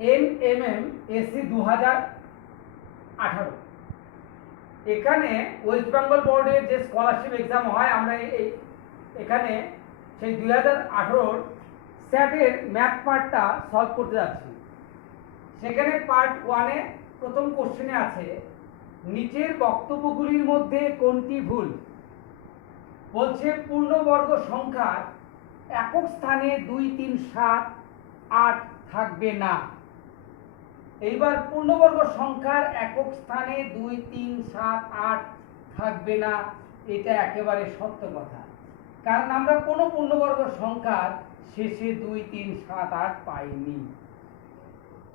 NMM SC 2018। এখানে West Bengal বোর্ডের যে স্কলারশিপ এক্সাম হয় আমরা এখানে সেই 2018 স্যাটের ম্যাথ পার্টটা সলভ করতে যাচ্ছি। সেখানে পার্ট 1-এ প্রথম কোশ্চেনে আছে নিচের বক্তব্যগুলির মধ্যে কোনটি ভুল। বলছে পূর্ণবর্গ সংখ্যার একক স্থানে 2, 3, 7, 8 থাকবে না। এইবার পূর্ণবর্গ সংখ্যার একক স্থানে 2, 3, 7, 8 থাকবে না, এটা একেবারে সত্য কথা। কারণ আমরা কোনো পূর্ণবর্গ সংখ্যার শেষে 2, 3, 7, 8 পাইনি।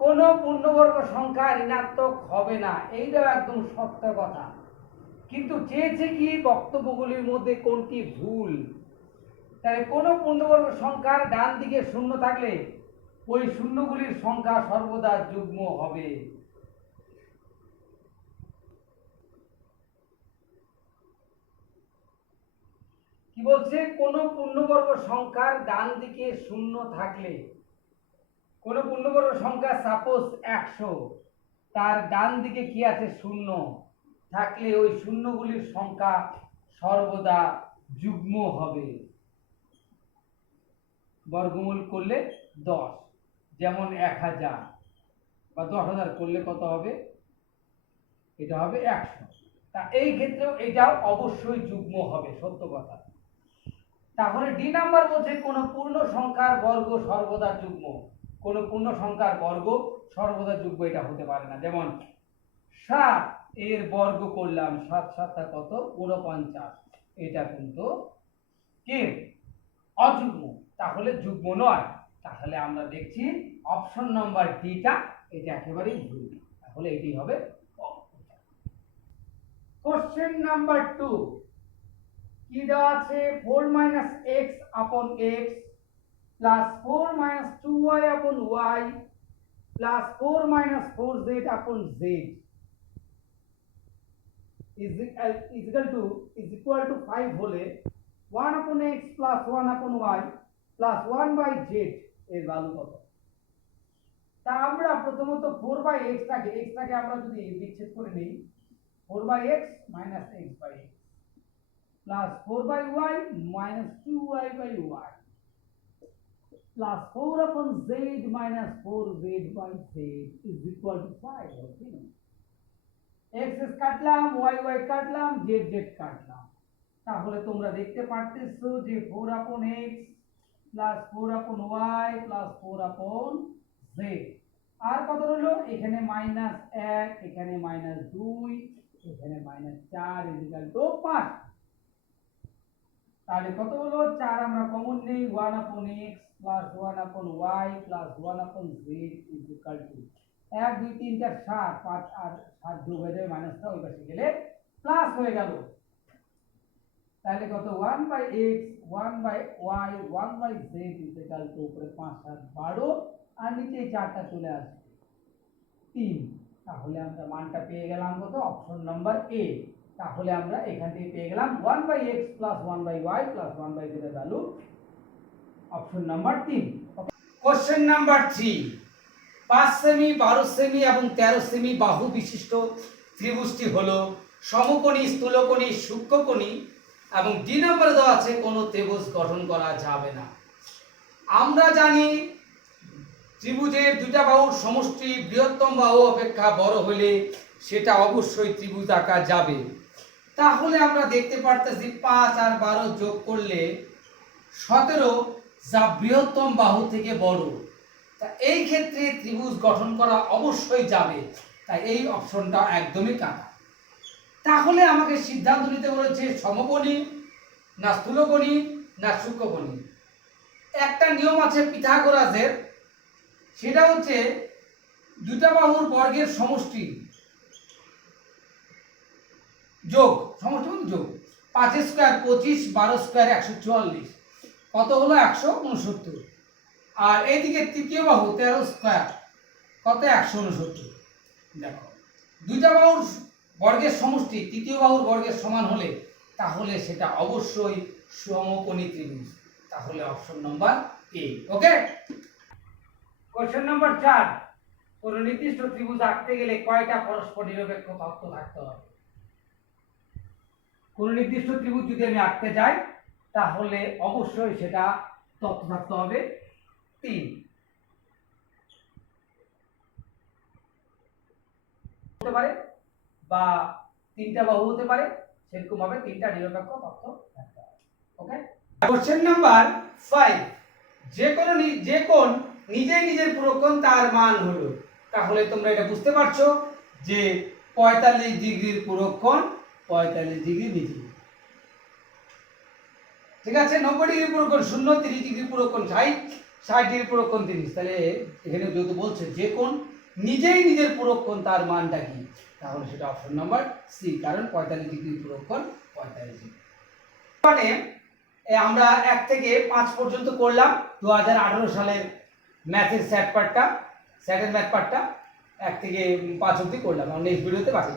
কোনো পূর্ণবর্গ সংখ্যা ঋণাত্মক হবে না, এইটাও একদম সত্য কথা। কিন্তু চেয়েছে কি বক্তব্যগুলির মধ্যে কোনটি ভুল। তাই কোনো পূর্ণবর্গ সংখ্যার ডান দিকে শূন্য থাকলে ওই শূন্যগুলির সংখ্যা সর্বদা যুগ্ম হবে। কি বলছে, কোনো পূর্ণবর্গ সংখ্যার ডান দিকে শূন্য থাকলে, কোনো পূর্ণবর্গ সংখ্যা সাপোজ 100, তার ডান দিকে কি আছে শূন্য থাকলে ওই শূন্যগুলির সংখ্যা সর্বদা যুগ্ম হবে। বর্গমূল করলে 10, যেমন 1000 বা 10,000 করলে কত হবে, এটা হবে 100। তা এই ক্ষেত্রেও এটাও অবশ্যই যুগ্ম হবে, সত্য কথা। তাহলে ডি নাম্বার বলছে কোন পূর্ণ সংখ্যার বর্গ সর্বদা যুগ্ম। কোন পূর্ণ সংখ্যার বর্গ সর্বদা যুগ্ম এটা হতে পারে না। যেমন 7 এর বর্গ করলাম, 7 7 কত, 49, এটা কিন্তু কি অযুগ্ম, তাহলে যুগ্ম নয়। তাহলে আমরা দেখছি অপশন নাম্বার ডিটা এটা একেবারেই ভুল, তাহলে এটি হবে। কোশ্চেন নাম্বার 2 কি দেওয়া আছে, 4 - x upon x plus 4 - 2y upon y plus 4 - 4z upon z is equal to 5 হলে 1 upon x plus 1 upon y plus 1/z এর ভ্যালু কত। তা আমরা প্রথমত 4/x টাকে আমরা যদি বিচ্ছেদ করে নেই, 4/x minus x/x plus 4/y minus 2y/y plus 4 upon z minus 4z/z is equal to 5। x কাটলাম, y কাটলাম, z কাটলাম। তাহলে তোমরা দেখতে পারতেছো যে 4 upon x plus 4 upon y plus 4 upon z আর কত রইল, এখানে -1, এখানে -2, এখানে -4 is equal to 5। তাহলে কত হলো, 4 আমরা কমন নেই, 1 upon x plus 1 upon y plus 1 upon z is equal to 1 2 3 4 7, 5 আর 7 যোগ হয়ে যাবে, মাইনাসটা ওই পাশে গেলে প্লাস হয়ে গেল। তাহলে কত, 1/x 1/y 1/z is equal to উপরে 5 7 12 আর নিচে 4টা চলে আসবে 3। তাহলে আমরা মানটা পেয়ে গেলাম কত, অপশন নাম্বার এ। তাহলে আমরা এখান থেকে পেয়ে গেলাম 1/x plus 1/y plus 1/z এর value option number 3। Question number 3 5 semi 12 semi এবং 13 সেমি বাহু বিশিষ্ট ত্রিভুজটি হলো সমকোণী, স্থূলকোণী, সূক্ষ্মকোণী এবং ডি নম্বরে দেওয়া আছে কোনো ত্রিভুজ গঠন করা যাবে না। আমরা জানি ত্রিভুজের দুইটা বাহুর সমষ্টি বৃহত্তম বাহু অপেক্ষা বড় হলে সেটা অবশ্যই ত্রিভুজ আঁকা যাবে। তাহলে আমরা দেখতে পারতেছি 5 আর 12 যোগ করলে 17 যা বৃহত্তম বাহু থেকে বড়। তা এই ক্ষেত্রে ত্রিভুজ গঠন করা অবশ্যই যাবে, তাই এই অপশনটা একদমই কাটা। তাহলে আমাকে সিদ্ধান্ত নিতে বলেছে সমকোণী না স্থূলকোণী না সূক্ষ্মকোণী। একটা নিয়ম আছে পিথাগোরাসের, সেটা হচ্ছে দুটা বাহুর বর্গের সমষ্টি যোগ, সমষ্টি মানে যোগ, 5 স্কয়ার 25, 12 স্কয়ার 144, কত হলো 169। আর এইদিকে তৃতীয় বাহু 13 স্কয়ার কত, 169। দেখো দুইটা বাহুর বর্গের সমষ্টি তৃতীয় বাহুর বর্গের সমান হলে তাহলে সেটা অবশ্যই সমকোণী ত্রিভুজ। তাহলে option number A. Okay. Question number 4 কোন নির্দিষ্ট ত্রিভুজ আঁকতে গেলে কয়টা পরস্পর নিরপেক্ষ তত্ত্ব থাকতে হবে? কোন নির্দিষ্ট ত্রিভুজ যদি আমি আঁকতে যাই তাহলে অবশ্যই সেটা তত্ত্ব থাকতে হবে 3 হতে পারে বা 3টা বাহু হতে পারে, সেরকম ভাবে 3টা নিরপেক্ষ তত্ত্ব থাকতে হবে। ওকে, কোশ্চেন নাম্বার 5, যে কোণ নিজেই নিজের পুরোকোণ তার মান হলো। তাহলে তোমরা এটা বুঝতে পারছো যে 45 ডিগ্রির পুরোকোণ 45 ডিগ্রি নিজে, ঠিক আছে। 90 ডিগ্রি পুরোকোণ 0, 30 ডিগ্রি পুরোকোণ 60, 60 ডিগ্রি পুরোকোণ 30। তাহলে এখানে যেহেতু বলছে যে কোণ নিজেই নিজের পুরোকোণ তার মানটা কি, তাহলে সেটা অপশন নাম্বার সি, কারণ 45 ডিগ্রি পুরোকোণ 45 ডিগ্রি। মানে আমরা 1 থেকে 5 পর্যন্ত করলাম 2018 সালের ম্যাথের স্যাটের ম্যাথ পার্টটা 1 থেকে 5 অবধি করলাম। আমরা নেক্সট ভিডিওতে বাকি